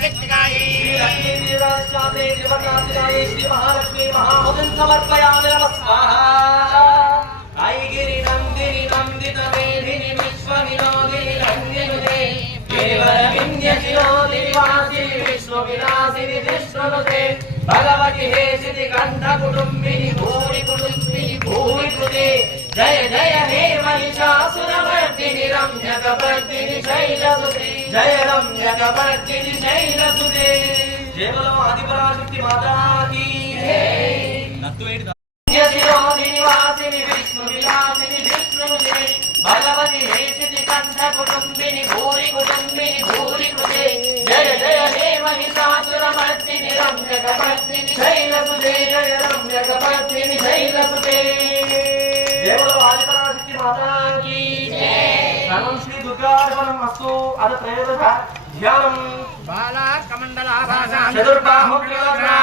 सर्वशक्तिकायै लक्ष्मी निराश्यामे देवतातिकायै श्री महालक्ष्मी महामुदिं समर्पयामि नमः स्वाहा ऐगिरि नन्दिनि नन्दितमेधिनि विश्वविनोदिनि रञ्जनुते केवलविन्ध्यशिरोदिनि वासिनि विश्वविलासिनि विष्णुनुते भगवति हे श्रीकण्ठकुटुम्बिनि भूरि कुटुम्बिनि भूरि कृते जय जय हे महिषासुरमर्दिनि रम्यकपर्दिनि शैलसुते जय रम्यकपर्दिनि शैलसुते जय बोलो आदिपराशक्ति माता की निवासिनि विष्णुविलासिनि विष्णुनुते भगवति हे श्रीकण्ठकुटुम्बिनि भूरि कुटुम्बिनि भूरि कृते जय जय हे महिषासुरमर्दिनि रम्यकपर्दिनि शैलसुते जय रम्यकपर्दिनि शैलसुते जय बोलो आदिपराशक्ति माता की सर्वं श्री दुर्गार्पणमस्तु अथ त्रयोदश ध्यानम् बाला कमण्डलाभासां चतुर्बाहुग्रहणा